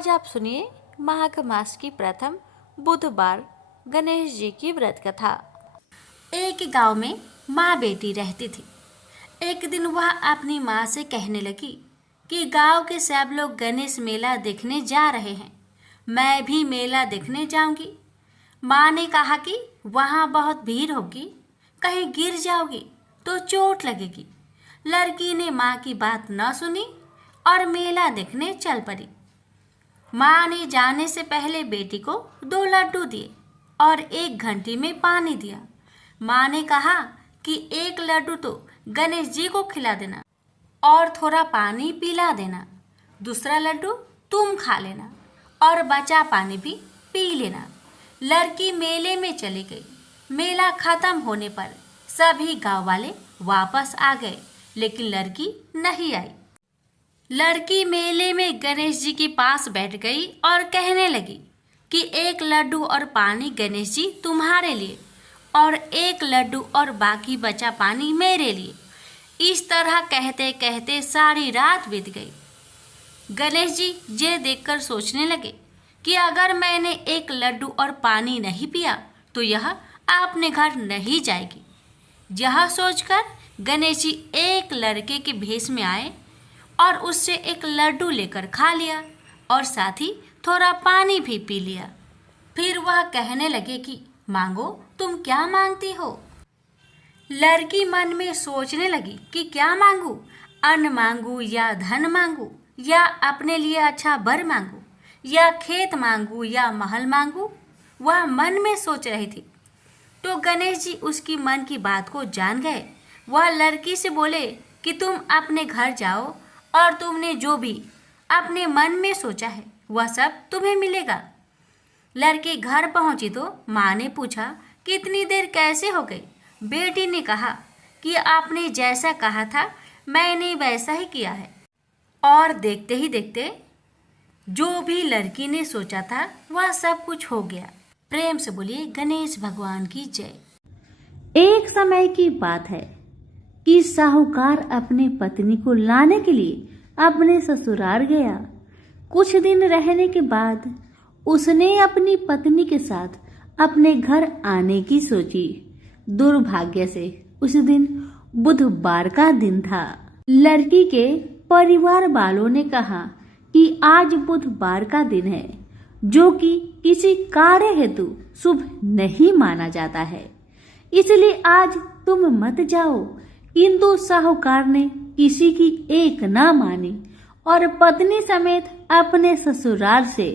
आज आप सुनिए माघ मास की प्रथम बुधवार गणेश जी की व्रत कथा। एक गांव में माँ बेटी रहती थी। एक दिन वह अपनी माँ से कहने लगी कि गांव के सब लोग गणेश मेला देखने जा रहे हैं, मैं भी मेला देखने जाऊंगी। माँ ने कहा कि वहाँ बहुत भीड़ होगी, कहीं गिर जाओगी तो चोट लगेगी। लड़की ने माँ की बात न सुनी और मेला देखने चल पड़ी। माँ ने जाने से पहले बेटी को 2 लड्डू दिए और 1 घंटी में पानी दिया। माँ ने कहा कि 1 लड्डू तो गणेश जी को खिला देना और थोड़ा पानी पिला देना, दूसरा लड्डू तुम खा लेना और बचा पानी भी पी लेना। लड़की मेले में चली गई। मेला खत्म होने पर सभी गांव वाले वापस आ गए, लेकिन लड़की नहीं आई। लड़की मेले में गणेश जी के पास बैठ गई और कहने लगी कि 1 लड्डू और पानी गणेश जी तुम्हारे लिए और 1 लड्डू और बाकी बचा पानी मेरे लिए। इस तरह कहते कहते सारी रात बीत गई। गणेश जी ये देखकर सोचने लगे कि अगर मैंने 1 लड्डू और पानी नहीं पिया तो यह अपने घर नहीं जाएगी। यह सोचकर गणेश जी एक लड़के के भेष में आए और उससे 1 लड्डू लेकर खा लिया और साथ ही थोड़ा पानी भी पी लिया। फिर वह कहने लगे कि मांगो, तुम क्या मांगती हो। लड़की मन में सोचने लगी कि क्या मांगू, अन्न मांगू या धन मांगू या अपने लिए अच्छा वर मांगू या खेत मांगू या महल मांगू। वह मन में सोच रही थी तो गणेश जी उसकी मन की बात को जान गए। वह लड़की से बोले कि तुम अपने घर जाओ और तुमने जो भी अपने मन में सोचा है वह सब तुम्हें मिलेगा। लड़की घर पहुंची तो माँ ने पूछा कि इतनी देर कैसे हो गई। बेटी ने कहा कि आपने जैसा कहा था मैंने वैसा ही किया है। और देखते ही देखते जो भी लड़की ने सोचा था वह सब कुछ हो गया। प्रेम से बोलिए गणेश भगवान की जय। एक समय की बात है कि साहूकार अपने पत्नी को लाने के लिए अपने ससुराल गया। कुछ दिन रहने के बाद उसने अपनी पत्नी के साथ अपने घर आने की सोची। दुर्भाग्य से उस दिन बुधवार का दिन था। लड़की के परिवार वालों ने कहा कि आज बुधवार का दिन है, जो कि किसी कार्य हेतु शुभ नहीं माना जाता है, इसलिए आज तुम मत जाओ। किंतु साहूकार ने किसी की एक ना मानी और पत्नी समेत अपने ससुराल से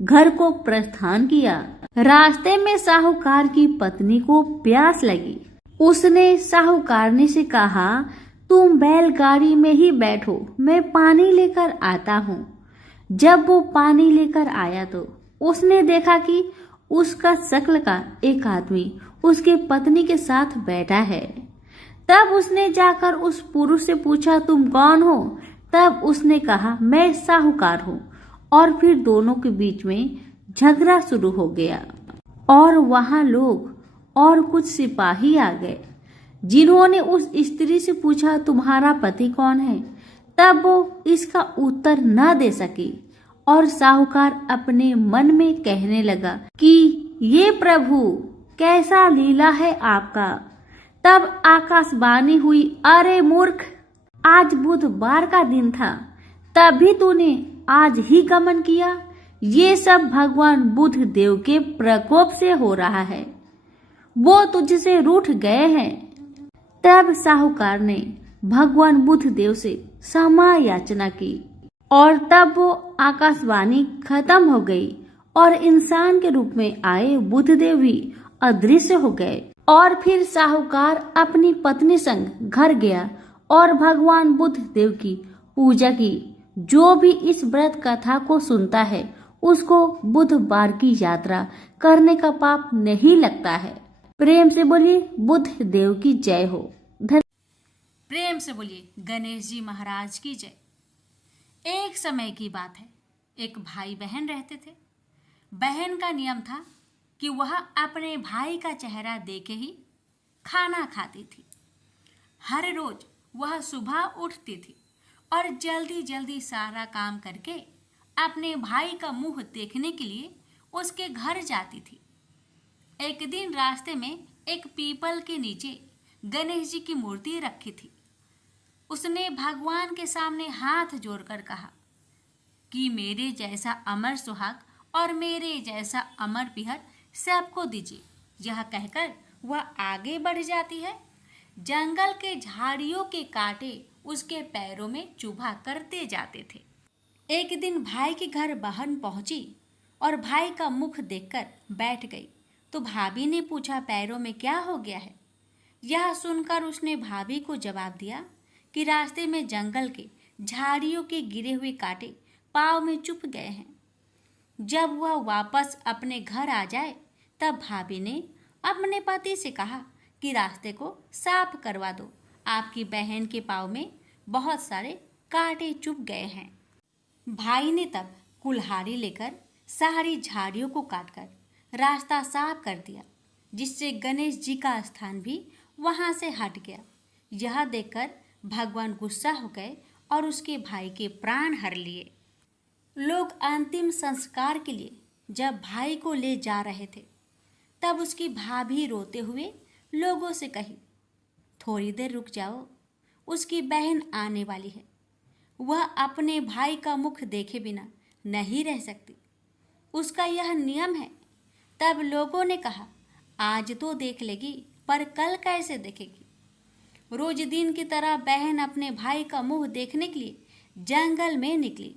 घर को प्रस्थान किया। रास्ते में साहूकार की पत्नी को प्यास लगी। उसने साहूकारनी से कहा, तुम बैलगाड़ी में ही बैठो, मैं पानी लेकर आता हूँ। जब वो पानी लेकर आया तो उसने देखा कि उसका शक्ल का एक आदमी उसके पत्नी के साथ बैठा है। तब उसने जाकर उस पुरुष से पूछा, तुम कौन हो। तब उसने कहा, मैं साहूकार हूँ। और फिर दोनों के बीच में झगड़ा शुरू हो गया और वहां लोग और कुछ सिपाही आ गए, जिन्होंने उस स्त्री से पूछा, तुम्हारा पति कौन है। तब वो इसका उत्तर न दे सकी और साहूकार अपने मन में कहने लगा कि ये प्रभु कैसा लीला है आपका। तब आकाशवाणी हुई, अरे मूर्ख, आज बुधवार का दिन था, तभी तूने आज ही गमन किया। ये सब भगवान बुध देव के प्रकोप से हो रहा है, वो तुझसे रूठ गए हैं। तब साहूकार ने भगवान बुध देव से क्षमा याचना की और तब वो आकाशवाणी खत्म हो गई और इंसान के रूप में आए बुधदेव भी अदृश्य हो गए। और फिर साहूकार अपनी पत्नी संग घर गया और भगवान बुद्ध देव की पूजा की। जो भी इस व्रत कथा को सुनता है उसको बुधवार की यात्रा करने का पाप नहीं लगता है। प्रेम से बोलिए बुद्ध देव की जय हो। प्रेम से बोलिए गणेश जी महाराज की जय। एक समय की बात है, एक भाई बहन रहते थे। बहन का नियम था कि वह अपने भाई का चेहरा देखे ही खाना खाती थी। हर रोज वह सुबह उठती थी और जल्दी जल्दी सारा काम करके अपने भाई का मुंह देखने के लिए उसके घर जाती थी। एक दिन रास्ते में एक पीपल के नीचे गणेश जी की मूर्ति रखी थी। उसने भगवान के सामने हाथ जोड़कर कहा कि मेरे जैसा अमर सुहाग और मेरे जैसा अमर पिहर सबको दीजिए। यह कहकर वह आगे बढ़ जाती है। जंगल के झाड़ियों के कांटे उसके पैरों में चुभा करते जाते थे। एक दिन भाई के घर बहन पहुंची और भाई का मुख देखकर बैठ गई तो भाभी ने पूछा, पैरों में क्या हो गया है? यह सुनकर उसने भाभी को जवाब दिया कि रास्ते में जंगल के झाड़ियों के गिरे हुए कांटे पाँव में चुभ गए हैं। जब वह वापस अपने घर आ जाए तब भाभी ने अपने पति से कहा कि रास्ते को साफ करवा दो, आपकी बहन के पाँव में बहुत सारे कांटे चुभ गए हैं। भाई ने तब कुल्हाड़ी लेकर सारी झाड़ियों को काटकर रास्ता साफ कर दिया, जिससे गणेश जी का स्थान भी वहां से हट गया। यह देखकर भगवान गुस्सा हो गए और उसके भाई के प्राण हर लिए। लोग अंतिम संस्कार के लिए जब भाई को ले जा रहे थे तब उसकी भाभी रोते हुए लोगों से कही, थोड़ी देर रुक जाओ, उसकी बहन आने वाली है, वह अपने भाई का मुख देखे बिना नहीं रह सकती, उसका यह नियम है। तब लोगों ने कहा, आज तो देख लेगी पर कल कैसे देखेगी? रोज दिन की तरह बहन अपने भाई का मुंह देखने के लिए जंगल में निकली।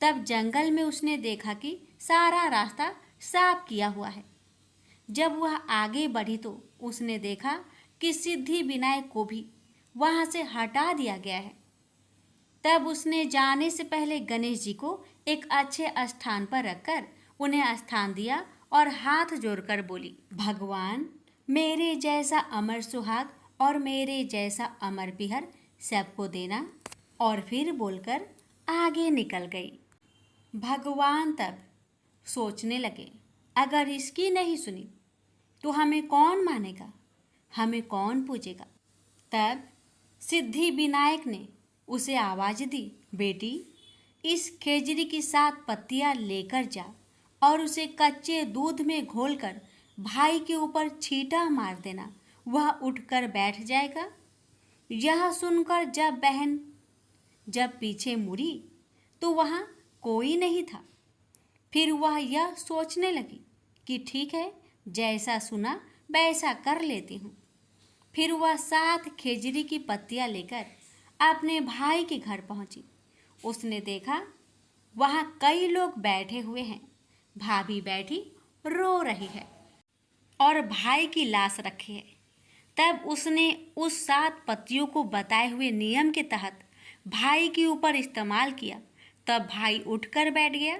तब जंगल में उसने देखा कि सारा रास्ता साफ किया हुआ है। जब वह आगे बढ़ी तो उसने देखा कि सिद्धि विनायक को भी वहां से हटा दिया गया है। तब उसने जाने से पहले गणेश जी को एक अच्छे स्थान पर रखकर उन्हें स्थान दिया और हाथ जोड़कर बोली, भगवान मेरे जैसा अमर सुहाग और मेरे जैसा अमर पिहर सबको देना। और फिर बोलकर आगे निकल गई। भगवान तब सोचने लगे, अगर इसकी नहीं सुनी तो हमें कौन मानेगा, हमें कौन पूजेगा? तब सिद्धि विनायक ने उसे आवाज दी, बेटी इस खेजड़ी की 7 पत्तियां लेकर जा और उसे कच्चे दूध में घोलकर भाई के ऊपर छींटा मार देना, वह उठकर बैठ जाएगा। यह सुनकर जब बहन पीछे मुड़ी तो वहाँ कोई नहीं था। फिर वह यह सोचने लगी कि ठीक है, जैसा सुना वैसा कर लेती हूँ। फिर वह 7 खेजड़ी की पत्तियां लेकर अपने भाई के घर पहुंची। उसने देखा वहाँ कई लोग बैठे हुए हैं, भाभी बैठी रो रही है और भाई की लाश रखी है। तब उसने उस 7 पत्तियों को बताए हुए नियम के तहत भाई के ऊपर इस्तेमाल किया। तब भाई उठकर बैठ गया।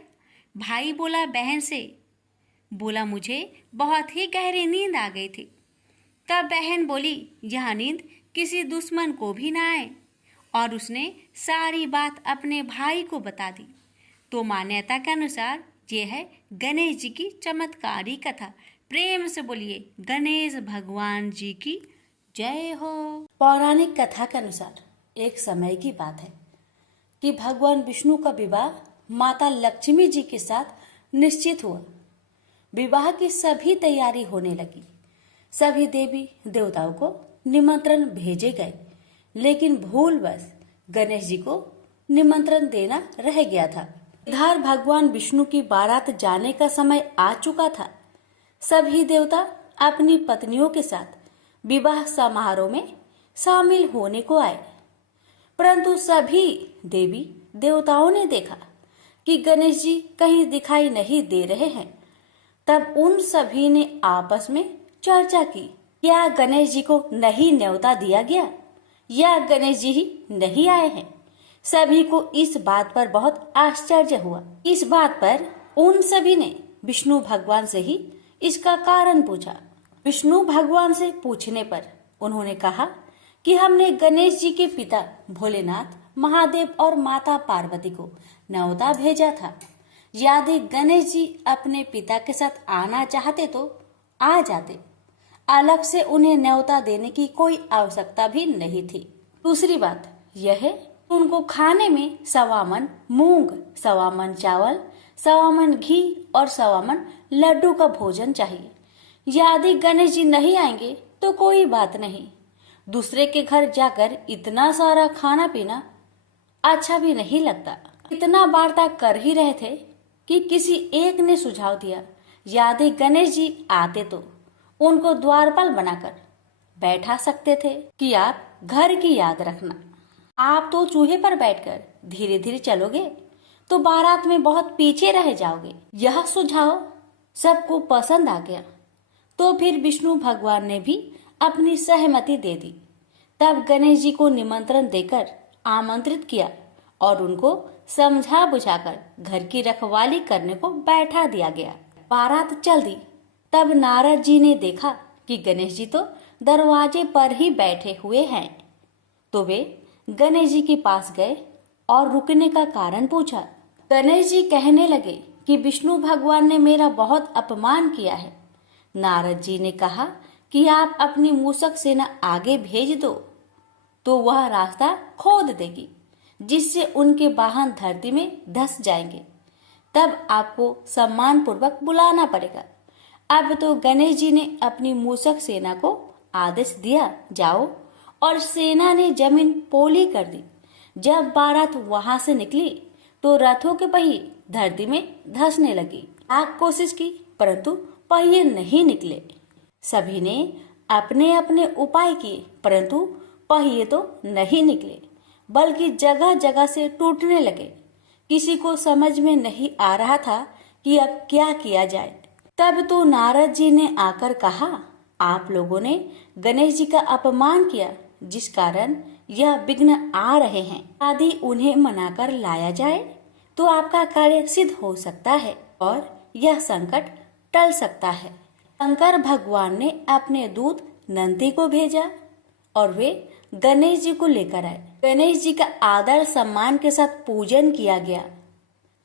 भाई बोला बहन से, बोला मुझे बहुत ही गहरी नींद आ गई थी। तब बहन बोली, यह नींद किसी दुश्मन को भी ना आए, और उसने सारी बात अपने भाई को बता दी। तो मान्यता के अनुसार ये है गणेश जी की चमत्कारी कथा। प्रेम से बोलिए गणेश भगवान जी की जय हो। पौराणिक कथा के अनुसार एक समय की बात है कि भगवान विष्णु का विवाह माता लक्ष्मी जी के साथ निश्चित हुआ। विवाह की सभी तैयारी होने लगी। सभी देवी देवताओं को निमंत्रण भेजे गए, लेकिन भूलवश गणेश जी को निमंत्रण देना रह गया था। इधर भगवान विष्णु की बारात जाने का समय आ चुका था। सभी देवता अपनी पत्नियों के साथ विवाह समारोह में शामिल होने को आए, परंतु सभी देवी देवताओं ने देखा कि गणेश जी कहीं दिखाई नहीं दे रहे हैं। तब उन सभी ने आपस में चर्चा की, क्या गणेश जी को नहीं न्योता दिया गया या गणेश जी ही नहीं आए हैं? सभी को इस बात पर बहुत आश्चर्य हुआ। इस बात पर उन सभी ने विष्णु भगवान से ही इसका कारण पूछा। विष्णु भगवान से पूछने पर उन्होंने कहा कि हमने गणेश जी के पिता भोलेनाथ, महादेव और माता पार्वती को न्योता भेजा था। यदि गणेश जी अपने पिता के साथ आना चाहते तो आ जाते, अलग से उन्हें न्योता देने की कोई आवश्यकता भी नहीं थी। दूसरी बात यह है उनको खाने में 1.25 मन मूंग, 1.25 मन चावल, 1.25 मन घी और 1.25 मन लड्डू का भोजन चाहिए। यदि गणेश जी नहीं आएंगे तो कोई बात नहीं, दूसरे के घर जाकर इतना सारा खाना पीना अच्छा भी नहीं लगता। इतना वार्ता कर ही रहे थे कि किसी एक ने सुझाव दिया, यदि गणेश जी आते तो उनको द्वारपाल बनाकर बैठा सकते थे कि आप घर की याद रखना। आप तो चूहे पर बैठकर धीरे धीरे चलोगे तो बारात में बहुत पीछे रह जाओगे। यह सुझाव सबको पसंद आ गया तो फिर विष्णु भगवान ने भी अपनी सहमति दे दी। तब गणेश जी को निमंत्रण देकर आमंत्रित किया और उनको समझा बुझाकर घर की रखवाली करने को बैठा दिया गया। बारात चल दी। तब नारद जी ने देखा कि गणेश जी तो दरवाजे पर ही बैठे हुए हैं, तो वे गणेश जी के पास गए और रुकने का कारण पूछा। गणेश जी कहने लगे कि विष्णु भगवान ने मेरा बहुत अपमान किया है। नारद जी ने कहा कि आप अपनी मूषक सेना आगे भेज दो तो वह रास्ता खोद देगी, जिससे उनके वाहन धरती में धंस जाएंगे। तब आपको सम्मान पूर्वक बुलाना पड़ेगा। अब तो गणेश जी ने अपनी मूषक सेना को आदेश दिया, जाओ, और सेना ने जमीन पोली कर दी। जब बारात वहां से निकली तो रथों के पहिए धरती में धंसने लगी। लाख कोशिश की परंतु पहिए नहीं निकले। सभी ने अपने अपने उपाय किए परंतु पहिए तो नहीं निकले, बल्कि जगह जगह से टूटने लगे। किसी को समझ में नहीं आ रहा था कि अब क्या किया जाए। तब तो नारद जी ने आकर कहा, आप लोगों ने गणेश जी का अपमान किया, जिस कारण यह विघ्न आ रहे हैं। यदि उन्हें मनाकर लाया जाए तो आपका कार्य सिद्ध हो सकता है और यह संकट टल सकता है। शंकर भगवान ने अपने दूत नंदी को भेजा और वे गणेश जी को लेकर आए। गणेश जी का आदर सम्मान के साथ पूजन किया गया।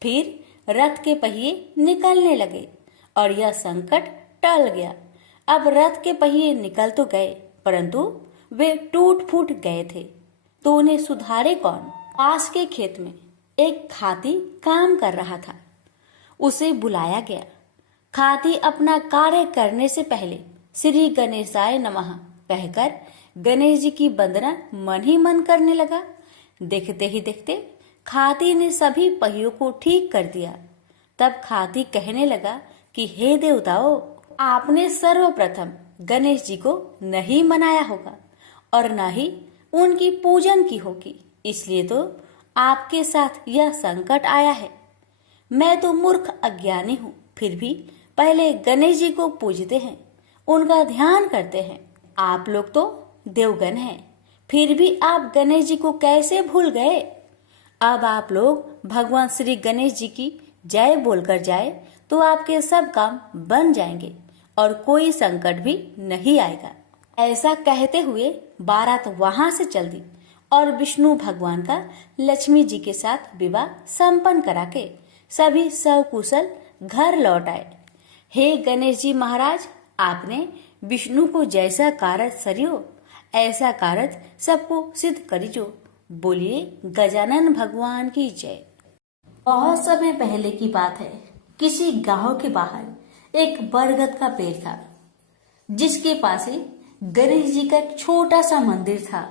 फिर रथ के पहिए निकलने लगे और यह संकट टल गया। अब रथ के पहिए निकल तो गए परंतु वे टूट फूट गए थे, तो उन्हें सुधारे कौन। पास के खेत में एक खाती काम कर रहा था। उसे बुलाया गया। खाती अपना कार्य करने से पहले श्री गणेशाय नमः कहकर गणेश जी की वंदना मन ही मन करने लगा। देखते ही देखते खाती ने सभी पहियों को ठीक कर दिया। तब खाती कहने लगा कि हे देवताओं, आपने सर्वप्रथम गणेश जी को नहीं मनाया होगा और न ही उनकी पूजन की होगी, इसलिए तो आपके साथ यह संकट आया है। मैं तो मूर्ख अज्ञानी हूँ, फिर भी पहले गणेश जी को पूजते हैं, उनका ध्यान करते हैं। आप लोग तो देवगण हैं, फिर भी आप गणेश जी को कैसे भूल गए। अब आप लोग भगवान श्री गणेश जी की जय बोलकर जाए तो आपके सब काम बन जाएंगे और कोई संकट भी नहीं आएगा। ऐसा कहते हुए बारात वहां से चल दी और विष्णु भगवान का लक्ष्मी जी के साथ विवाह संपन्न करा के सभी सकुशल घर लौट आए। हे गणेश जी महाराज, आपने विष्णु को जैसा कार्य सरियो ऐसा कार्य सबको सिद्ध करिजो। बोलिए गजानन भगवान की जय। बहुत समय पहले की बात है। किसी गांव के बाहर एक बरगद का पेड़ था, जिसके पास ही गणेश जी का एक छोटा सा मंदिर था।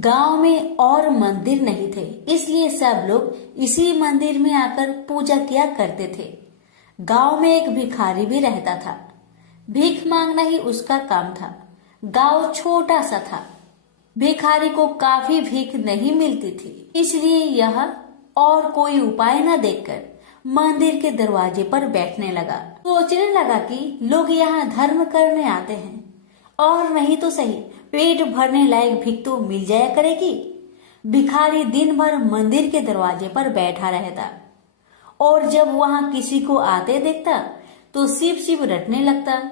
गांव में और मंदिर नहीं थे, इसलिए सब लोग इसी मंदिर में आकर पूजा किया करते थे। गांव में एक भिखारी भी रहता था। भीख मांगना ही उसका काम था। गांव छोटा सा था। भिखारी को काफी भीख नहीं मिलती थी, इसलिए यह और कोई उपाय न देखकर मंदिर के दरवाजे पर बैठने लगा। सोचने लगा कि लोग यहाँ धर्म करने आते हैं और नहीं तो सही पेट भरने लायक भीख तो मिल जाया करेगी। भिखारी दिन भर मंदिर के दरवाजे पर बैठा रहता और जब वहाँ किसी को आते देखता तो शिव शिव रटने लगता।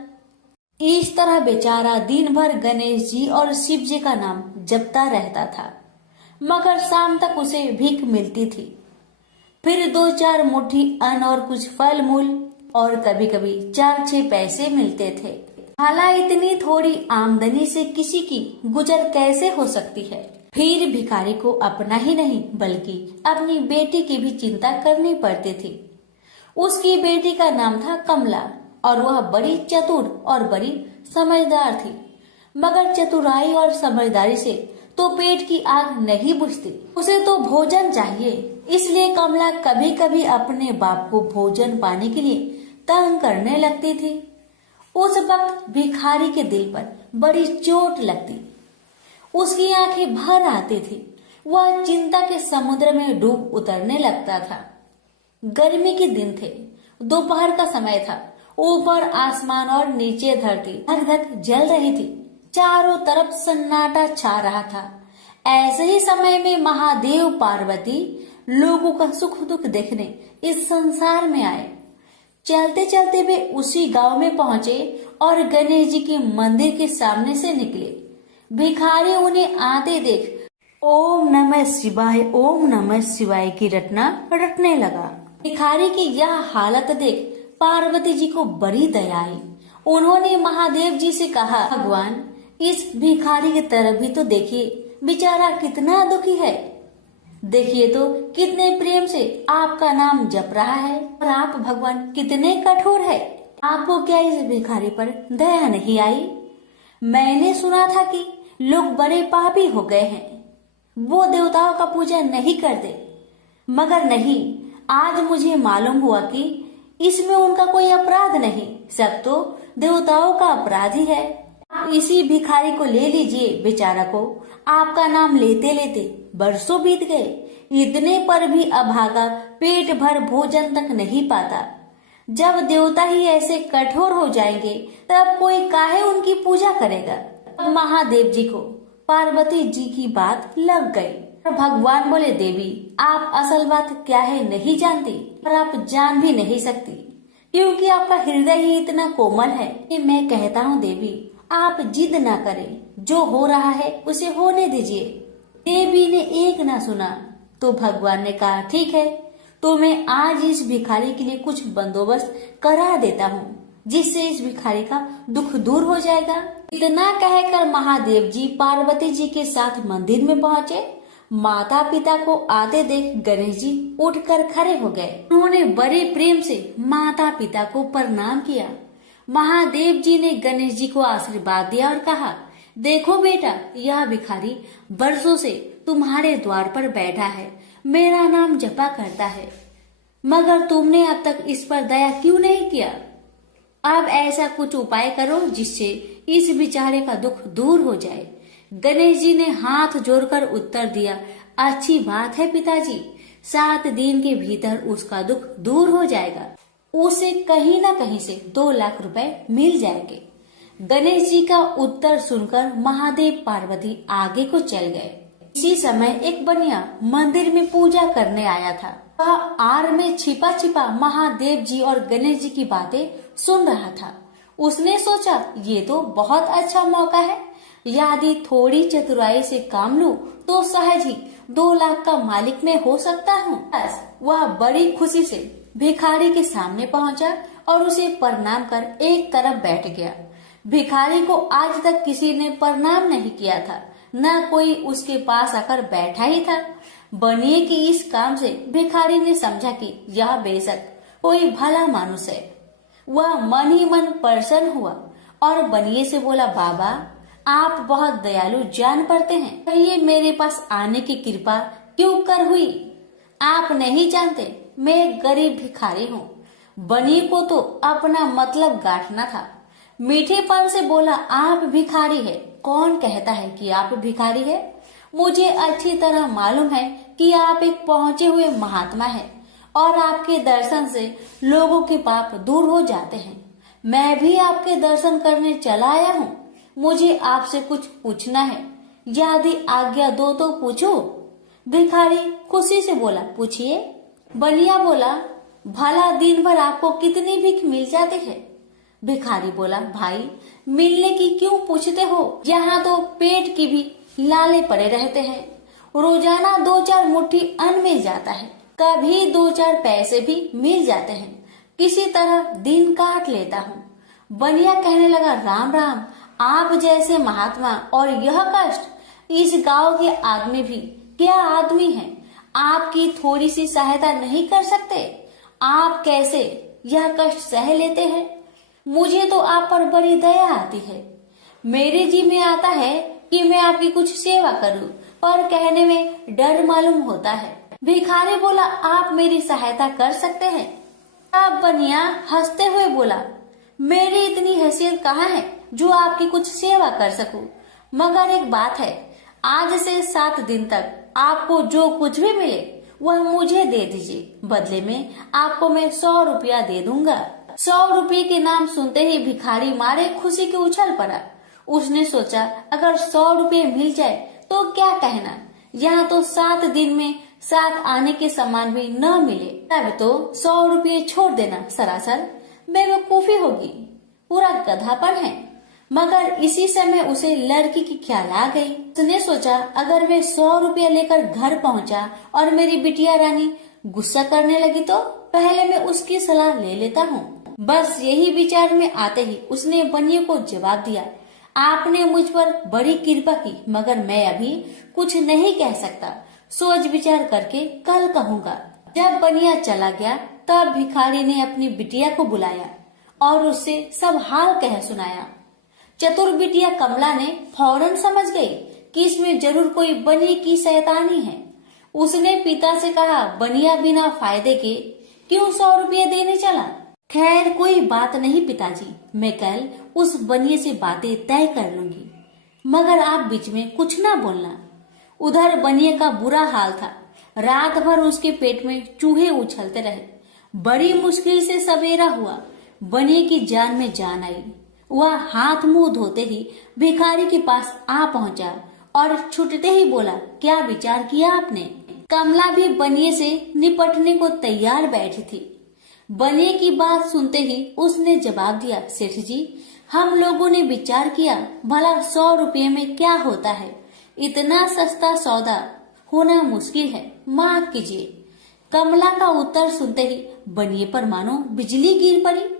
इस तरह बेचारा दिन भर गणेश जी और शिव जी का नाम जपता रहता था, मगर शाम तक उसे भीख मिलती थी। फिर 2-4 मुट्ठी अन्न और कुछ फल मूल और कभी कभी 4-6 पैसे मिलते थे। हालांकि इतनी थोड़ी आमदनी से किसी की गुजर कैसे हो सकती है। फिर भिखारी को अपना ही नहीं बल्कि अपनी बेटी की भी चिंता करनी पड़ती थी। उसकी बेटी का नाम था कमला और वह बड़ी चतुर और बड़ी समझदार थी। मगर चतुराई और समझदारी से तो पेट की आग नहीं बुझती, उसे तो भोजन चाहिए। इसलिए कमला कभी कभी अपने बाप को भोजन पाने के लिए तंग करने लगती थी। उस वक्त भिखारी के दिल पर बड़ी चोट लगती, उसकी आंखें भर आती थी, वह चिंता के समुद्र में डूब उतरने लगता था। गर्मी के दिन थे, दोपहर का समय था। ऊपर आसमान और नीचे धरती धक धक जल रही थी। चारों तरफ सन्नाटा छा रहा था। ऐसे ही समय में महादेव पार्वती लोगों का सुख दुख देखने इस संसार में आए। चलते चलते वे उसी गांव में पहुंचे और गणेश जी के मंदिर के सामने से निकले। भिखारी उन्हें आते देख ओम नमः शिवाय की रटना रटने लगा। भिखारी की यह हालत देख पार्वती जी को बड़ी दया आई। उन्होंने महादेव जी से कहा, भगवान इस भिखारी की तरफ भी तो देखिए, बेचारा कितना दुखी है। देखिए तो कितने प्रेम से आपका नाम जप रहा है और आप भगवान कितने कठोर है। आपको क्या इस भिखारी पर दया नहीं आई? मैंने सुना था कि लोग बड़े पापी हो गए हैं, वो देवताओं का पूजा नहीं करते, मगर नहीं, आज मुझे मालूम हुआ कि इसमें उनका कोई अपराध नहीं, सब तो देवताओं का अपराध ही है। इसी भिखारी को ले लीजिए, बेचारा को आपका नाम लेते लेते बरसों बीत गए, इतने पर भी अभागा पेट भर भोजन तक नहीं पाता। जब देवता ही ऐसे कठोर हो जाएंगे तब कोई काहे उनकी पूजा करेगा। अब महादेव जी को पार्वती जी की बात लग गई। भगवान बोले, देवी आप असल बात क्या है नहीं जानती और आप जान भी नहीं सकती, क्योंकि आपका हृदय ही इतना कोमल है कि मैं कहता हूँ देवी आप जिद ना करें, जो हो रहा है उसे होने दीजिए। देवी ने एक ना सुना तो भगवान ने कहा, ठीक है, तो मैं आज इस भिखारी के लिए कुछ बंदोबस्त करा देता हूँ, जिससे इस भिखारी का दुख दूर हो जाएगा। इतना कहकर महादेव जी पार्वती जी के साथ मंदिर में पहुँचे। माता पिता को आते देख गणेश जी उठकर खड़े हो गए। उन्होंने बड़े प्रेम से माता पिता को प्रणाम किया। महादेव जी ने गणेश जी को आशीर्वाद दिया और कहा, देखो बेटा, यह भिखारी बरसों से तुम्हारे द्वार पर बैठा है, मेरा नाम जपा करता है, मगर तुमने अब तक इस पर दया क्यों नहीं किया? अब ऐसा कुछ उपाय करो जिससे इस बेचारे का दुख दूर हो जाए। गणेश जी ने हाथ जोड़कर उत्तर दिया, अच्छी बात है पिताजी, 7 दिन के भीतर उसका दुख दूर हो जाएगा, उसे कहीं न कहीं से 2 लाख रुपए मिल जाएंगे। गणेश जी का उत्तर सुनकर महादेव पार्वती आगे को चल गए। इसी समय एक बनिया मंदिर में पूजा करने आया था। वह आड़ में छिपा छिपा महादेव जी और गणेश जी की बातें सुन रहा था। उसने सोचा, ये तो बहुत अच्छा मौका है, यदि थोड़ी चतुराई से काम लूं तो सहज ही 2 लाख का मालिक मैं हो सकता हूँ। बस वह बड़ी खुशी से भिखारी के सामने पहुंचा और उसे प्रणाम कर एक तरफ बैठ गया। भिखारी को आज तक किसी ने प्रणाम नहीं किया था, न कोई उसके पास आकर बैठा ही था। बनिए की इस काम से भिखारी ने समझा कि यह बेशक कोई भला मानुष है। वह मन ही मन प्रसन्न हुआ और बनिए से बोला, बाबा आप बहुत दयालु जान पड़ते हैं, कहिए मेरे पास आने की कृपा क्यों कर हुई? आप नहीं जानते मैं गरीब भिखारी हूँ। बनिए को तो अपना मतलब गांठना था। मीठेपन से बोला, आप भिखारी है? कौन कहता है कि आप भिखारी है? मुझे अच्छी तरह मालूम है कि आप एक पहुंचे हुए महात्मा हैं और आपके दर्शन से लोगों के पाप दूर हो जाते हैं। मैं भी आपके दर्शन करने चला आया हूँ। मुझे आपसे कुछ पूछना है, यदि आज्ञा दो तो पूछो। भिखारी खुशी से बोला, पूछिए। बनिया बोला, भला दिन भर आपको कितनी भीख मिल जाती है? भिखारी बोला, भाई मिलने की क्यों पूछते हो, यहाँ तो पेट की भी लाले पड़े रहते हैं। रोजाना 2-4 मुट्ठी अन्न मिल जाता है, कभी 2-4 पैसे भी मिल जाते हैं, किसी तरह दिन काट लेता हूँ। बनिया कहने लगा, राम राम, आप जैसे महात्मा और यह कष्ट, इस गांव के आदमी भी क्या आदमी हैं? आपकी थोड़ी सी सहायता नहीं कर सकते? आप कैसे यह कष्ट सह लेते हैं? मुझे तो आप पर बड़ी दया आती है। मेरे जी में आता है कि मैं आपकी कुछ सेवा करूं, पर कहने में डर मालूम होता है। भिखारी बोला, आप मेरी सहायता कर सकते हैं? अब बनिया हंसते हुए बोला, मेरी इतनी हैसियत कहाँ है जो आपकी कुछ सेवा कर सकूं? मगर एक बात है, आज से 7 दिन तक आपको जो कुछ भी मिले वह मुझे दे दीजिए। बदले में आपको मैं 100 रुपया दे दूंगा। 100 रुपये के नाम सुनते ही भिखारी मारे खुशी के उछल पड़ा। उसने सोचा, अगर 100 रुपये मिल जाए तो क्या कहना, यहाँ तो 7 दिन में 7 आने के सामान भी न मिले, तब तो 100 रुपये छोड़ देना सरासर बेवकूफी होगी, पूरा गधापन है। मगर इसी समय उसे लड़की की ख्याल आ गई। उसने सोचा, अगर मैं 100 रुपया लेकर घर पहुंचा और मेरी बिटिया रानी गुस्सा करने लगी तो पहले मैं उसकी सलाह ले लेता हूँ। बस यही विचार में आते ही उसने बनिए को जवाब दिया, आपने मुझ पर बड़ी कृपा की, मगर मैं अभी कुछ नहीं कह सकता, सोच विचार करके कल कहूँगा। जब बनिया चला गया तब भिखारी ने अपनी बिटिया को बुलाया और उससे सब हाल कह सुनाया। चतुर बिटिया कमला ने फौरन समझ गई कि इसमें जरूर कोई बनिए की शैतानी है। उसने पिता से कहा, बनिया बिना फायदे के क्यों 100 रुपये देने चला? खैर कोई बात नहीं पिताजी, मैं कल उस बनिए से बातें तय कर लूंगी, मगर आप बीच में कुछ ना बोलना। उधर बनिए का बुरा हाल था। रात भर उसके पेट में चूहे उछलते रहे। बड़ी मुश्किल से सवेरा हुआ, बनिए की जान में जान आई। वह हाथ मुंह धोते ही भिखारी के पास आ पहुंचा और छुटते ही बोला, क्या विचार किया आपने? कमला भी बनिए से निपटने को तैयार बैठी थी। बनिए की बात सुनते ही उसने जवाब दिया, सेठ जी, हम लोगों ने विचार किया, भला 100 रुपये में क्या होता है, इतना सस्ता सौदा होना मुश्किल है, माफ कीजिए। कमला का उत्तर सुनते ही बनिए पर मानो बिजली गिर पड़ी।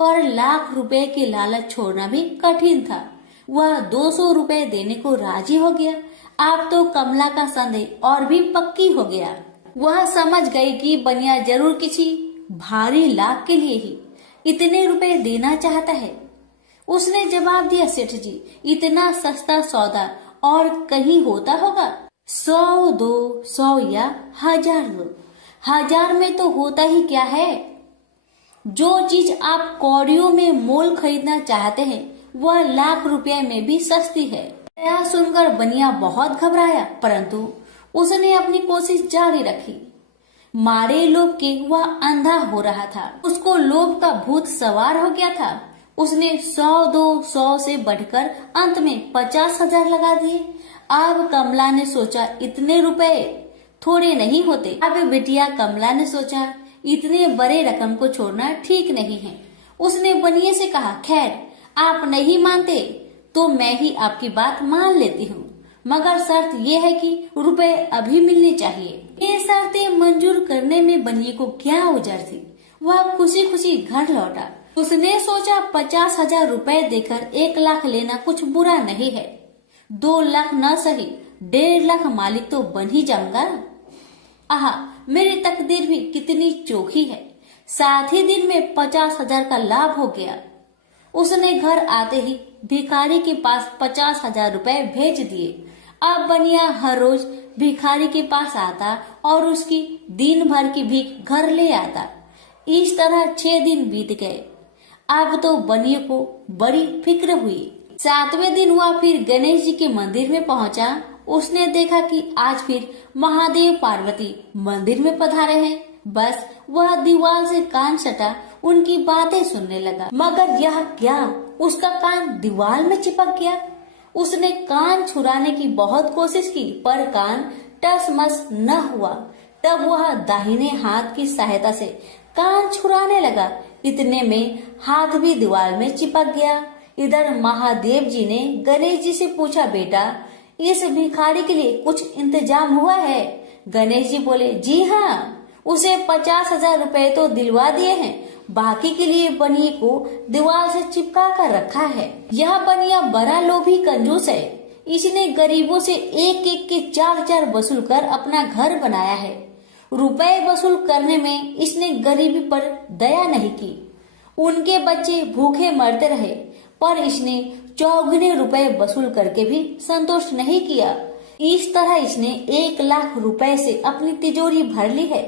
और लाख रुपए के लालच छोड़ना भी कठिन था। वह 200 रुपए देने को राजी हो गया। अब तो कमला का संदेह और भी पक्की हो गया। वह समझ गई कि बनिया जरूर किसी भारी लाभ के लिए ही इतने रुपए देना चाहता है। उसने जवाब दिया, सेठ जी, इतना सस्ता सौदा और कहीं होता होगा? 100 दो, 100 या 1000 दो, 1000 में तो होता ही क्या है? जो चीज आप कौड़ियों में मोल खरीदना चाहते हैं वह लाख रुपए में भी सस्ती है। यह सुनकर बनिया बहुत घबराया, परंतु उसने अपनी कोशिश जारी रखी। मारे लोभ के वह अंधा हो रहा था। उसको लोभ का भूत सवार हो गया था। उसने 100 दो, 100 से बढ़कर अंत में 50,000 लगा दिए। अब कमला ने सोचा, इतने रुपए थोड़े नहीं होते। अब बिटिया कमला ने सोचा, इतने बड़े रकम को छोड़ना ठीक नहीं है। उसने बनिए से कहा, खैर आप नहीं मानते तो मैं ही आपकी बात मान लेती हूँ, मगर शर्त यह है कि रुपए अभी मिलने चाहिए। ये शर्तें मंजूर करने में बनिए को क्या उजर थी। वह खुशी खुशी घर लौटा। उसने सोचा 50,000 रुपए देकर 1 लाख लेना कुछ बुरा नहीं है। 2 लाख न सही 1.5 लाख मालिक तो बन ही जाऊंगा। आहा, मेरी तकदीर भी कितनी चोखी है। 7 ही दिन में 50,000 का लाभ हो गया। उसने घर आते ही भिखारी के पास 50,000 रुपए भेज दिए। अब बनिया हर रोज भिखारी के पास आता और उसकी दिन भर की भीख घर ले आता। इस तरह 6 दिन बीत गए। अब तो बनिए को बड़ी फिक्र हुई। 7वें दिन वह फिर गणेश जी के मंदिर में पहुंचा। उसने देखा कि आज फिर महादेव पार्वती मंदिर में पधारे हैं। बस वह दीवार से कान सटा उनकी बातें सुनने लगा, मगर यह क्या, उसका कान दीवार में चिपक गया। उसने कान छुड़ाने की बहुत कोशिश की, पर कान टस मस न हुआ। तब वह दाहिने हाथ की सहायता से कान छुड़ाने लगा। इतने में हाथ भी दीवार में चिपक गया। इधर महादेव जी ने गणेश जी से पूछा, बेटा इस भिखारी के लिए कुछ इंतजाम हुआ है? गणेश जी बोले, जी हाँ, उसे 50,000 रुपए तो दिलवा दिए हैं, बाकी के लिए बनिए को दीवार से चिपका कर रखा है। यह बनिया बड़ा लोभी कंजूस है। इसने गरीबों से एक एक के 4-4 वसूल कर अपना घर बनाया है। रुपए वसूल करने में इसने गरीबी पर दया नहीं की। उनके बच्चे भूखे मरते रहे, पर इसने चौगुने रुपए वसूल करके भी संतोष नहीं किया। इस तरह इसने 1 लाख रुपए से अपनी तिजोरी भर ली है।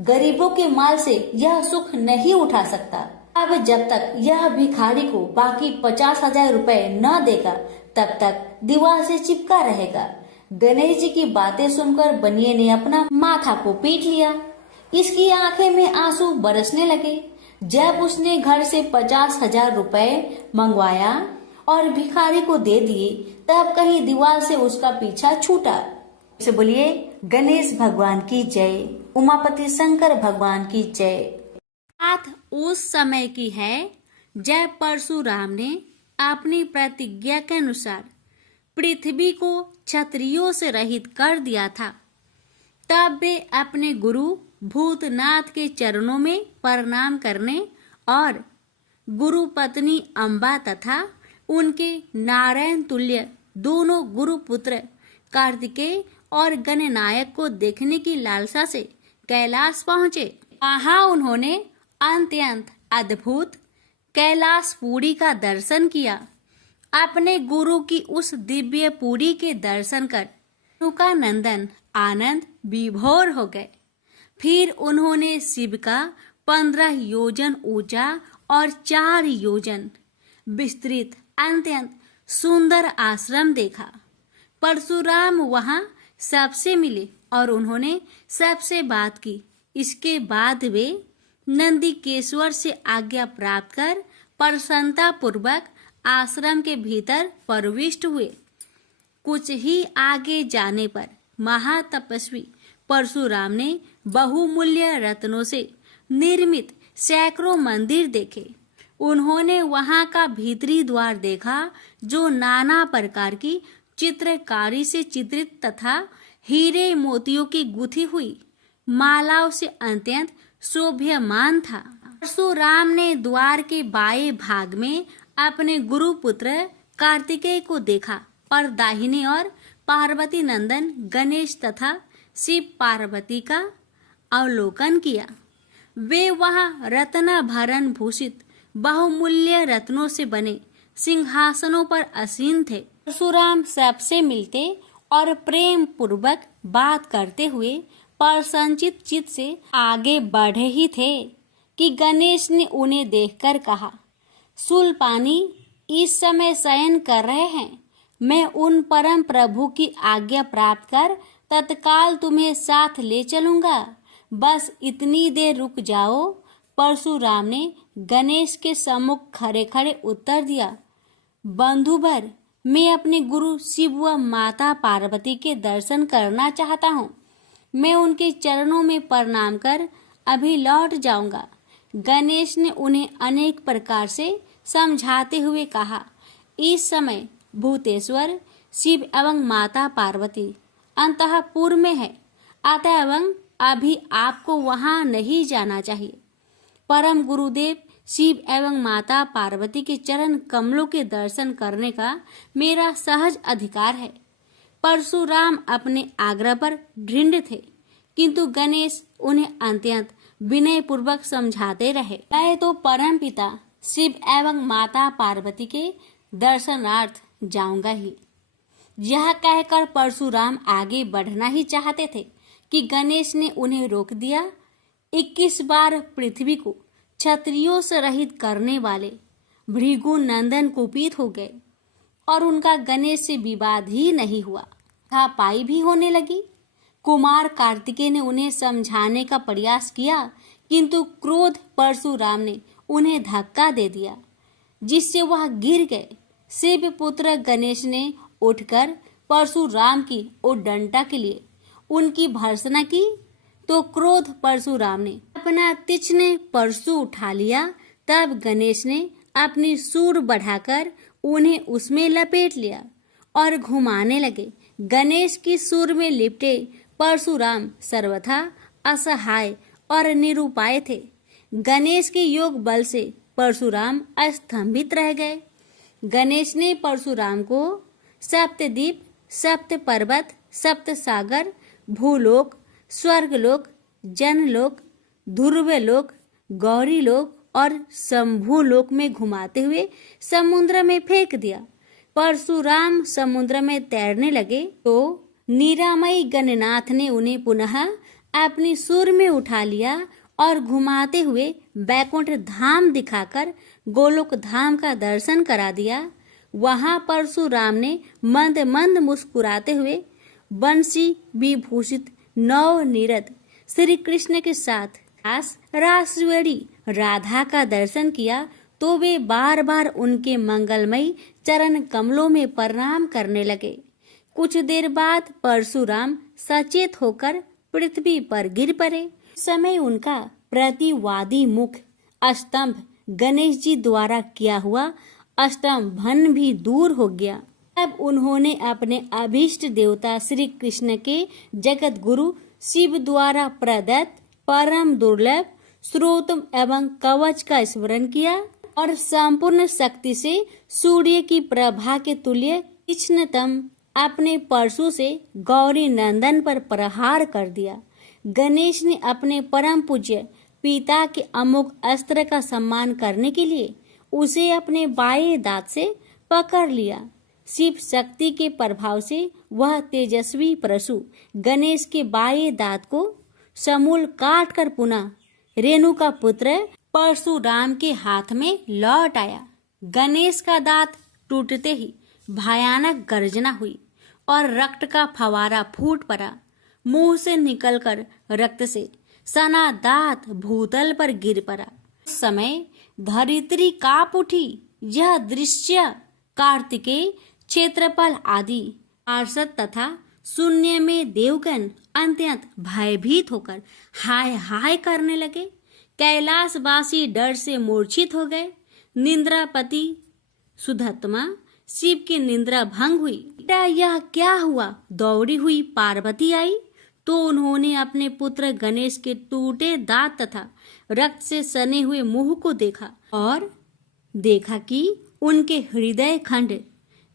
गरीबों के माल से यह सुख नहीं उठा सकता। अब जब तक यह भिखारी को बाकी 50,000 रुपए न देगा, तब तक दीवार से चिपका रहेगा। गणेश जी की बातें सुनकर बनिए ने अपना माथा को पीट लिया। इसकी आंखें में आंसू बरसने लगे। जब उसने घर से 50,000 रुपए मंगवाया और भिखारी को दे दिए, तब कहीं दीवार से उसका पीछा छूटा। से बोलिए गणेश भगवान की जय, उमापति शंकर भगवान की जय। बात उस समय की है जब परशुराम ने अपनी प्रतिज्ञा के अनुसार पृथ्वी को क्षत्रियों से रहित कर दिया था। तब वे अपने गुरु भूतनाथ के चरणों में प्रणाम करने और गुरु पत्नी अम्बा तथा उनके नारायण तुल्य दोनों गुरु पुत्र कार्तिकेय और गणनायक को देखने की लालसा से कैलाश पहुँचे। वहाँ उन्होंने अत्यंत अद्भुत कैलाशपुरी का दर्शन किया। अपने गुरु की उस दिव्य पुरी के दर्शन कर उनका नंदन आनंद विभोर हो गए। फिर उन्होंने शिव का 15 योजन ऊंचा और 4 योजन विस्तृत अत्यंत सुंदर आश्रम देखा। परशुराम वहां सबसे मिले और उन्होंने सबसे बात की। इसके बाद वे नंदीकेश्वर से आज्ञा प्राप्त कर प्रसन्नता पूर्वक आश्रम के भीतर प्रविष्ट हुए। कुछ ही आगे जाने पर महातपस्वी परशुराम ने बहुमूल्य रत्नों से निर्मित सैकड़ों मंदिर देखे। उन्होंने वहां का भीतरी द्वार देखा, जो नाना प्रकार की चित्रकारी से चित्रित तथा हीरे मोतियों की गुथी हुई मालाओं से अत्यंत शोभ्यमान था। परशुराम ने द्वार के बाएं भाग में अपने गुरु पुत्र कार्तिकेय को देखा और दाहिने और पार्वती नंदन गणेश तथा शिव पार्वती का अवलोकन किया। वे वहां रत्नाभरण भूषित बहुमूल्य रत्नों से बने सिंहासनों पर आसीन थे। परशुराम सबसे मिलते और प्रेम पूर्वक बात करते हुए प्रसन्नचित चित्त से आगे बढ़े ही थे कि गणेश ने उन्हें देखकर कहा, शूलपाणी इस समय शयन कर रहे हैं। मैं उन परम प्रभु की आज्ञा प्राप्त कर तत्काल तुम्हें साथ ले चलूंगा। बस इतनी देर रुक जाओ। परशुराम ने गणेश के सम्मुख खड़े खड़े उत्तर दिया, बंधुवर, मैं अपने गुरु शिव व माता पार्वती के दर्शन करना चाहता हूँ। मैं उनके चरणों में प्रणाम कर अभी लौट जाऊंगा। गणेश ने उन्हें अनेक प्रकार से समझाते हुए कहा, इस समय भूतेश्वर शिव एवं माता पार्वती अंतःपुर में है, अतएव अभी आपको वहां नहीं जाना चाहिए। परम गुरुदेव शिव एवं माता पार्वती के चरण कमलों के दर्शन करने का मेरा सहज अधिकार है। परशुराम अपने आग्रह पर दृढ़ थे, किंतु गणेश उन्हें अत्यंत विनय पूर्वक समझाते रहे। मैं तो परम पिता शिव एवं माता पार्वती के दर्शनार्थ जाऊंगा ही। यह कहकर परशुराम आगे बढ़ना ही चाहते थे कि गणेश ने उन्हें रोक दिया। 21 बार पृथ्वी को क्षत्रियों से रहित करने वाले भृगु नंदन कुपित हो गए और उनका गणेश से विवाद ही नहीं हुआ, हाथापाई भी होने लगी। कुमार कार्तिकेय ने उन्हें समझाने का प्रयास किया, किंतु क्रोध परशुराम ने उन्हें धक्का दे दिया, जिससे वह गिर गए। शिव पुत्र गणेश ने उठकर परशुराम की ओर डंडा के लिए उनकी भर्त्सना की, तो क्रोध परशुराम ने अपना तीक्ष्ण परशु उठा लिया। तब गणेश ने अपनी सूंड बढ़ाकर उन्हें उसमें लपेट लिया और घुमाने लगे। गणेश की सूंड में लिपटे परशुराम सर्वथा असहाय और निरुपाय थे। गणेश के योग बल से परशुराम अस्तंभित रह गए। गणेश ने परशुराम को सप्तद्वीप, सप्त पर्वत, सप्त सागर, भूलोक, स्वर्गलोक, जनलोक, ध्रुवलोक, गौरीलोक और शंभुलोक में घुमाते हुए समुद्र में फेंक दिया। परशुराम समुद्र में तैरने लगे तो निरामयी गणनाथ ने उन्हें पुनः अपनी सुर में उठा लिया और घुमाते हुए बैकुंठ धाम दिखाकर गोलोक धाम का दर्शन करा दिया। वहां परशुराम ने मंद मंद मुस्कुराते हुए बंसी विभूषित नव निरत श्री कृष्ण के साथ रासवेड़ी राधा का दर्शन किया तो वे बार बार उनके मंगलमयी चरण कमलों में प्रणाम करने लगे। कुछ देर बाद परशुराम सचेत होकर पृथ्वी पर गिर पड़े। समय उनका प्रतिवादी मुख स्तंभ गणेश जी द्वारा किया हुआ स्तंभन भी दूर हो गया। अब उन्होंने अपने अभीष्ट देवता श्री कृष्ण के जगत गुरु शिव द्वारा प्रदत्त परम दुर्लभ स्रोत एवं कवच का स्मरण किया और संपूर्ण शक्ति से सूर्य की प्रभा के तुल्य तीक्ष्णतम अपने परशु से गौरी नंदन पर प्रहार कर दिया। गणेश ने अपने परम पूज्य पिता के अमोघ अस्त्र का सम्मान करने के लिए उसे अपने बाएं दांत से पकड़ लिया। शिव शक्ति के प्रभाव से वह तेजस्वी परशु गणेश के बाएं दांत को समूल काट कर पुनः रेणु का पुत्र परशुराम के हाथ में लौट आया। गणेश का दांत टूटते ही भयानक गर्जना हुई और रक्त का फवारा फूट पड़ा। मुंह से निकलकर रक्त से सना दांत भूतल पर गिर पड़ा। उस समय धरित्री कांप उठी। यह दृश्य कार्तिकेय, क्षेत्रपाल आदि पार्षद तथा शून्य में देवगण अत्यंत भयभीत होकर हाय हाय करने लगे। कैलाशवासी डर से मूर्छित हो गए। निंद्रापति सुधत्मा शिव की निंद्रा भंग हुई। बेटा यह क्या हुआ? दौड़ी हुई पार्वती आई तो उन्होंने अपने पुत्र गणेश के टूटे दांत तथा रक्त से सने हुए मुंह को देखा और देखा कि उनके हृदय खंड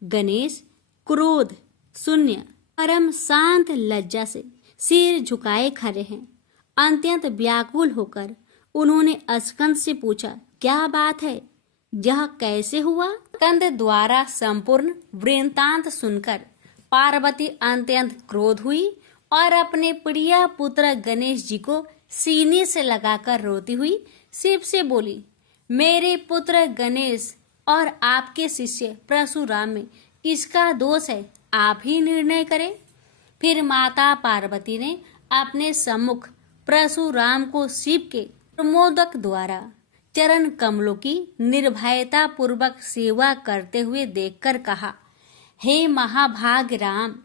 गणेश क्रोध शून्य परम शांत लज्जा से सिर झुकाए खड़े हैं। अत्यंत व्याकुल होकर उन्होंने स्कंद से पूछा, क्या बात है? यह कैसे हुआ? स्कंद द्वारा संपूर्ण वृत्तांत सुनकर पार्वती अत्यंत क्रोध हुई और अपने प्रिय पुत्र गणेश जी को सीने से लगाकर रोती हुई शिव से बोली, मेरे पुत्र गणेश और आपके शिष्य परशुराम में किसका दोष है? आप ही निर्णय करें। फिर माता पार्वती ने अपने सम्मुख परशुराम को शिव के प्रमोदक द्वारा चरण कमलों की निर्भयता पूर्वक सेवा करते हुए देखकर कहा, हे महाभाग राम,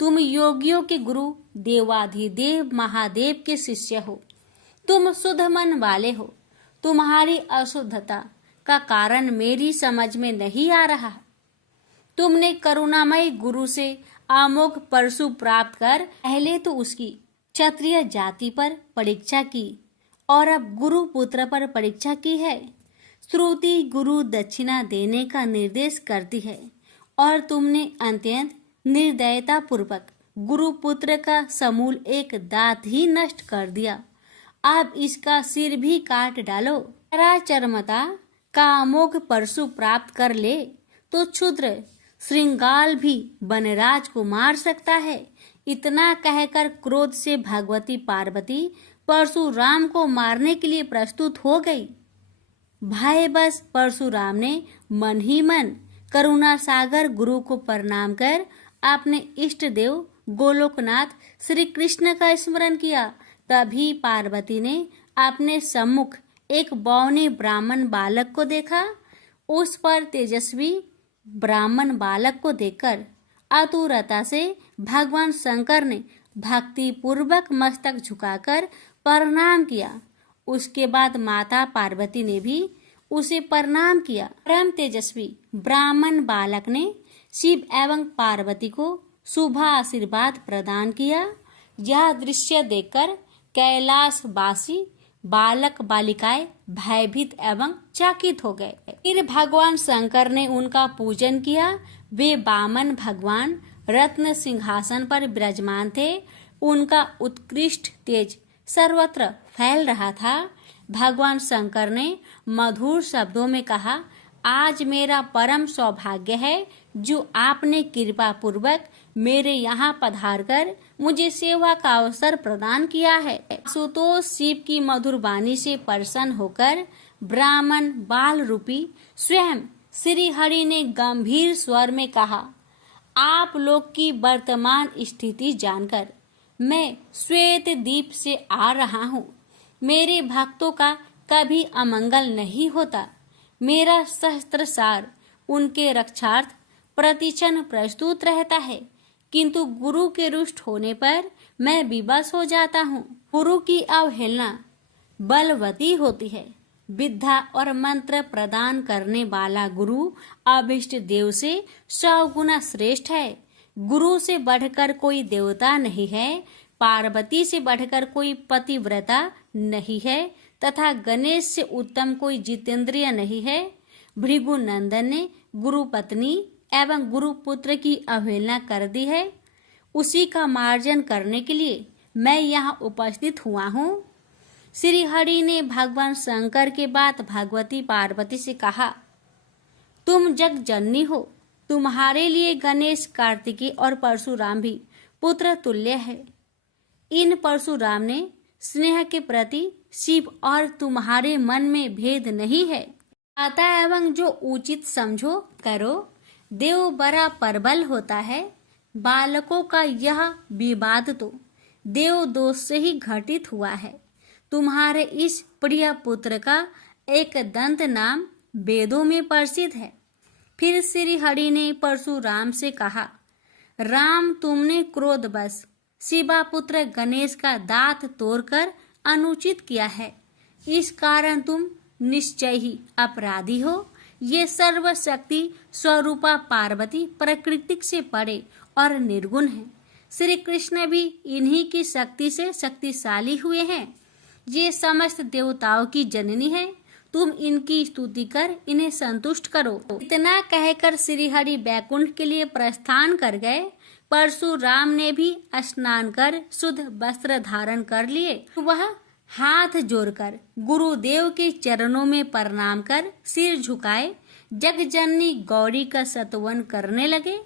तुम योगियों के गुरु देवाधिदेव महादेव के शिष्य हो। तुम शुद्ध मन वाले हो। तुम्हारी अशुद्धता का कारण मेरी समझ में नहीं आ रहा। तुमने करुणामय गुरु से अमोघ परशु प्राप्त कर पहले तो उसकी क्षत्रिय जाति पर परीक्षा की और अब गुरु पुत्र पर परीक्षा की है। श्रुति गुरु दक्षिणा देने का निर्देश करती है और तुमने अत्यंत निर्दयता पूर्वक गुरु पुत्र का समूल एक दांत ही नष्ट कर दिया। अब इसका सिर भी काट डालो। चरमता का अमोघ परशु प्राप्त कर ले तो क्षुद्र श्रृंगाल भी वनराज को मार सकता है। इतना कहकर क्रोध से भगवती पार्वती परशुराम को मारने के लिए प्रस्तुत हो गई। भयवश परशुराम ने मन ही मन करुणा सागर गुरु को प्रणाम कर अपने इष्ट देव गोलोकनाथ श्री कृष्ण का स्मरण किया। तभी पार्वती ने अपने सम्मुख एक बौने ब्राह्मण बालक को देखा। उस पर तेजस्वी ब्राह्मण बालक को देखकर आतुरता से भगवान शंकर ने भक्ति पूर्वक मस्तक झुकाकर प्रणाम किया। उसके बाद माता पार्वती ने भी उसे प्रणाम किया। परम तेजस्वी ब्राह्मण बालक ने शिव एवं पार्वती को शुभ आशीर्वाद प्रदान किया। यह दृश्य देखकर कैलाशवासी बालक बालिकाएं भयभीत एवं चकित हो गए। फिर भगवान शंकर ने उनका पूजन किया। वे वामन भगवान रत्न सिंहासन पर विराजमान थे। उनका उत्कृष्ट तेज सर्वत्र फैल रहा था। भगवान शंकर ने मधुर शब्दों में कहा, आज मेरा परम सौभाग्य है जो आपने कृपा पूर्वक मेरे यहाँ पधारकर मुझे सेवा का अवसर प्रदान किया है। आशुतोष शिव की मधुर वाणी से प्रसन्न होकर ब्राह्मण बाल रूपी स्वयं श्री हरि ने गंभीर स्वर में कहा, आप लोग की वर्तमान स्थिति जानकर मैं श्वेत द्वीप से आ रहा हूँ। मेरे भक्तों का कभी अमंगल नहीं होता। मेरा सहस्त्र सार उनके रक्षार्थ प्रतिक्षण प्रस्तुत रहता है, किंतु गुरु के रुष्ट होने पर मैं विवश हो जाता हूँ। गुरु की अवहेलना बलवती होती है। विद्या और मंत्र प्रदान करने वाला गुरु अभिष्ट देव से 100 गुना श्रेष्ठ है। गुरु से बढ़कर कोई देवता नहीं है, पार्वती से बढ़कर कोई पतिव्रता नहीं है तथा गणेश से उत्तम कोई जितेंद्रिय नहीं है। भृगु नंदन ने गुरु पत्नी एवं गुरु पुत्र की अवहेलना कर दी है। उसी का मार्जन करने के लिए मैं यहाँ उपस्थित हुआ हूँ। श्री हरि ने भगवान शंकर के बाद भगवती पार्वती से कहा, तुम जग जननी हो। तुम्हारे लिए गणेश, कार्तिकेय और परशुराम भी पुत्र तुल्य है। इन परशुराम ने स्नेह के प्रति शिव और तुम्हारे मन में भेद नहीं है। आता एवं जो उचित समझो करो। देव बड़ा प्रबल होता है। बालकों का यह विवाद तो देव दोष से ही घटित हुआ है। तुम्हारे इस प्रिय पुत्र का एक दंत नाम वेदों में प्रसिद्ध है। फिर श्री हरि ने परशुराम से कहा, राम, तुमने क्रोधवश शिवा पुत्र गणेश का दांत तोड़कर अनुचित किया है। इस कारण तुम निश्चय ही अपराधी हो। ये सर्वशक्ति स्वरूपा पार्वती प्रकृति से परे और निर्गुण है। श्री कृष्ण भी इन्हीं की शक्ति से शक्तिशाली हुए हैं। ये समस्त देवताओं की जननी है। तुम इनकी स्तुति कर इन्हें संतुष्ट करो। इतना कहकर श्री हरि बैकुंठ के लिए प्रस्थान कर गए। परशुराम ने भी स्नान कर शुद्ध वस्त्र धारण कर लिए। वह हाथ जोड़कर गुरुदेव के चरणों में प्रणाम कर सिर झुकाए जगजननी गौरी का स्तवन करने लगे।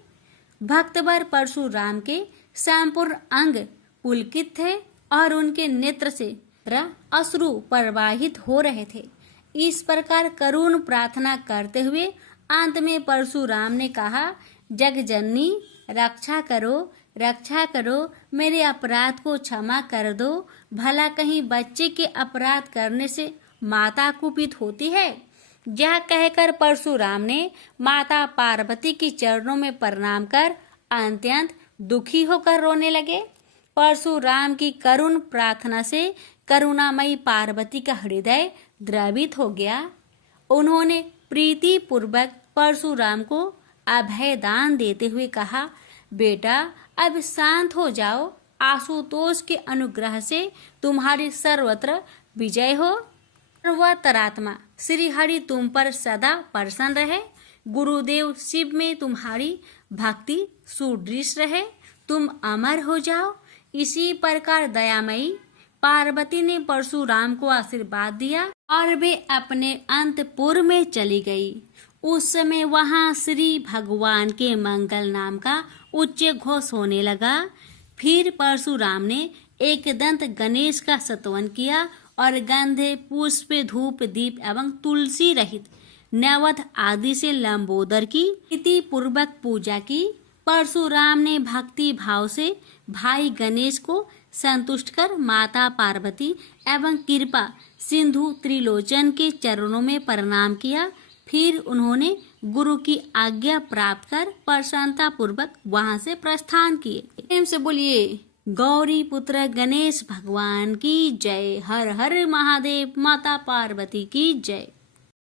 भक्तवर परशुराम के संपूर्ण अंग पुलकित थे और उनके नेत्र से अश्रु प्रवाहित हो रहे थे। इस प्रकार करुण प्रार्थना करते हुए अंत में परशुराम ने कहा, जगजननी, रक्षा करो, रक्षा करो, मेरे अपराध को क्षमा कर दो। भला कहीं बच्चे के अपराध करने से माता कुपित होती है। यह कहकर परशुराम ने माता पार्वती के चरणों में प्रणाम कर अत्यंत दुखी होकर रोने लगे। परशुराम की करुण प्रार्थना से करुणामयी पार्वती का हृदय द्रवित हो गया। उन्होंने प्रीति पूर्वक परशुराम को अभय दान देते हुए कहा, बेटा, अब शांत हो जाओ। आशुतोष के अनुग्रह से तुम्हारी सर्वत्र विजय हो। सर्वतरात्मा श्री हरि तुम पर सदा प्रसन्न रहे। गुरुदेव शिव में तुम्हारी भक्ति सुदृढ़ रहे। तुम अमर हो जाओ। इसी प्रकार दयामयी पार्वती ने परशुराम को आशीर्वाद दिया और वे अपने अंतपुर में चली गई। उस समय वहां श्री भगवान के मंगल नाम का उच्च घोष होने लगा। फिर परशुराम ने एक दंत गणेश का स्तवन किया और गंधे, पुष्प, धूप, दीप एवं तुलसी रहित नैवेद्य आदि से लंबोदर की प्रीति पूर्वक पूजा की। परशुराम ने भक्ति भाव से भाई गणेश को संतुष्ट कर माता पार्वती एवं कृपा सिंधु त्रिलोचन के चरणों में प्रणाम किया। फिर उन्होंने गुरु की आज्ञा प्राप्त कर प्रसन्नता पूर्वक वहां से प्रस्थान किए। प्रेम से बोलिए गौरी पुत्र गणेश भगवान की जय। हर हर महादेव। माता पार्वती की जय।